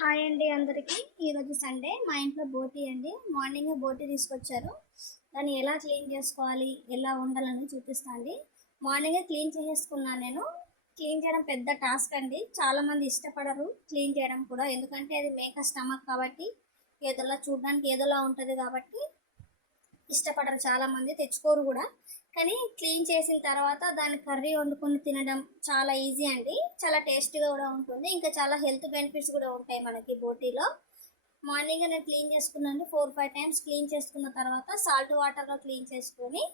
Hi అండి అందరికీ. ఈరోజు సండే మా ఇంట్లో బోటీ అండి. మార్నింగ్ బోటీ తీసుకొచ్చారు. దాన్ని ఎలా క్లీన్ చేసుకోవాలి, ఎలా వండాలని చూపిస్తా అండి. మార్నింగే క్లీన్ చేసేసుకున్నాను నేను. క్లీన్ చేయడం పెద్ద టాస్క్ అండి. చాలామంది ఇష్టపడరు క్లీన్ చేయడం కూడా, ఎందుకంటే అది మేక స్టమక్ కాబట్టి ఏదోలా చూడడానికి ఏదోలా ఉంటుంది కాబట్టి ఇష్టపడరు, చాలామంది తెచ్చుకోరు కూడా. కానీ క్లీన్ చేసిన తర్వాత దాని కర్రీ వండుకొని తినడం చాలా ఈజీ అండి. చాలా టేస్టీగా కూడా ఉంటుంది. ఇంకా చాలా హెల్త్ బెనిఫిట్స్ కూడా ఉంటాయి మనకి బోటీలో. మార్నింగ్ నేను క్లీన్ చేసుకున్నాను, 4-5 టైమ్స్ క్లీన్ చేసుకున్న తర్వాత సాల్ట్ వాటర్లో క్లీన్ చేసుకొని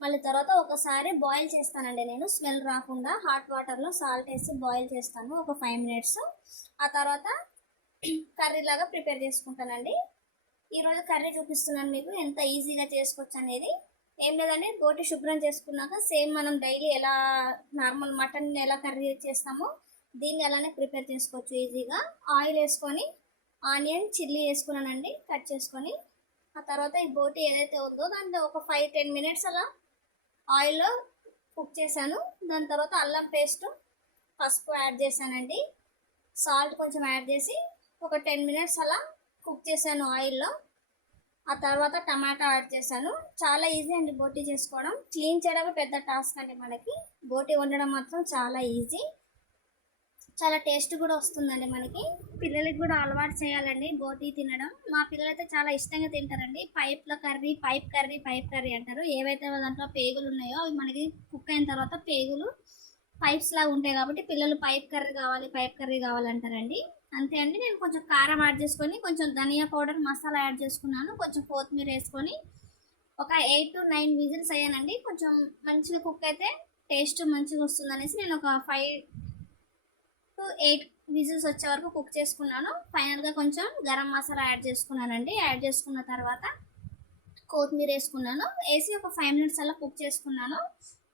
మళ్ళీ తర్వాత ఒకసారి బాయిల్ చేస్తానండి. నేను స్మెల్ రాకుండా హాట్ వాటర్లో సాల్ట్ వేసి బాయిల్ చేస్తాను ఒక 5 మినిట్స్. ఆ తర్వాత కర్రీ లాగా ప్రిపేర్ చేసుకుంటానండి. ఈరోజు కర్రీ చూపిస్తున్నాను మీకు ఎంత ఈజీగా చేసుకోవచ్చు అనేది. ఏం లేదండి, బోటి శుభ్రం చేసుకున్నాక సేమ్ మనం డైలీ ఎలా నార్మల్ మటన్ ఎలా కర్రీ చేస్తామో దీన్ని అలానే ప్రిపేర్ చేసుకోవచ్చు ఈజీగా. ఆయిల్ వేసుకొని ఆనియన్ చిల్లీ వేసుకున్నానండి కట్ చేసుకొని. ఆ తర్వాత ఈ బోటి ఏదైతే ఉందో దాంట్లో ఒక 5-10 మినిట్స్ అలా ఆయిల్లో కుక్ చేశాను. దాని తర్వాత అల్లం పేస్ట్, పసుపు యాడ్ చేశానండి. సాల్ట్ కొంచెం యాడ్ చేసి ఒక 10 మినిట్స్ అలా కుక్ చేశాను ఆయిల్లో. ఆ తర్వాత టమాటా యాడ్ చేశాను. చాలా ఈజీ అండి బోటీ చేసుకోవడం. క్లీన్ చేయడమే పెద్ద టాస్క్ అండి మనకి. బోటీ వండడం మాత్రం చాలా ఈజీ, చాలా టేస్ట్ కూడా వస్తుందండి మనకి. పిల్లలకి కూడా అలవాటు చేయాలండి బోటీ తినడం. మా పిల్లలైతే చాలా ఇష్టంగా తింటారండి. పైప్ కర్రీ అంటారు. ఏవైతే దాంట్లో పేగులు ఉన్నాయో అవి మనకి కుక్ అయిన తర్వాత పేగులు పైప్స్ లాగా ఉంటాయి కాబట్టి పిల్లలు పైప్ కర్రీ కావాలంటారండి. అంతే అండి. నేను కొంచెం కారం యాడ్ చేసుకొని, కొంచెం ధనియా పౌడర్ మసాలా యాడ్ చేసుకున్నాను, కొంచెం కొత్తిమీర వేసుకొని ఒక 8-9 విజిల్స్ అయ్యానండి. కొంచెం మంచిగా కుక్ అయితే టేస్ట్ మంచిగా వస్తుంది అనేసి నేను ఒక 5-8 విజిల్స్ వచ్చే వరకు కుక్ చేసుకున్నాను. ఫైనల్గా కొంచెం గరం మసాలా యాడ్ చేసుకున్నానండి. యాడ్ చేసుకున్న తర్వాత కొత్తిమీర వేసుకున్నాను. వేసి ఒక 5 మినిట్స్ అలా కుక్ చేసుకున్నాను.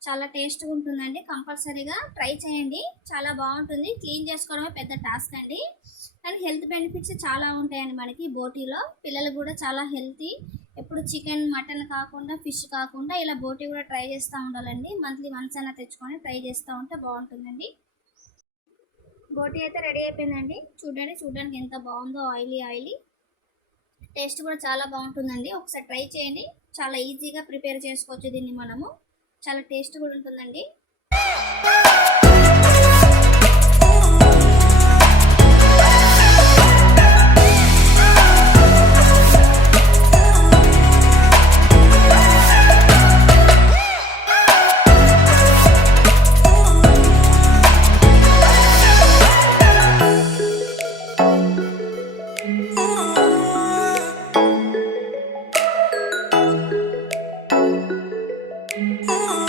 చాలా టేస్ట్గా ఉంటుందండి. కంపల్సరీగా ట్రై చేయండి, చాలా బాగుంటుంది. క్లీన్ చేసుకోవడమే పెద్ద టాస్క్ అండి, కానీ హెల్త్ బెనిఫిట్స్ చాలా ఉంటాయండి మనకి బోటీలో. పిల్లలకు కూడా చాలా హెల్తీ. ఎప్పుడు చికెన్ మటన్ కాకుండా, ఫిష్ కాకుండా ఇలా బోటీ కూడా ట్రై చేస్తూ ఉండాలండి. మంత్లీ వన్స్ అయినా తెచ్చుకొని ట్రై చేస్తూ ఉంటే బాగుంటుందండి. బోటీ అయితే రెడీ అయిపోయిందండి. చూడడానికి ఎంత బాగుందో, ఆయిలీ. టేస్ట్ కూడా చాలా బాగుంటుందండి. ఒకసారి ట్రై చేయండి. చాలా ఈజీగా ప్రిపేర్ చేసుకోవచ్చు దీన్ని మనము. చాలా టేస్ట్ కూడా ఉంటుందండి. Oh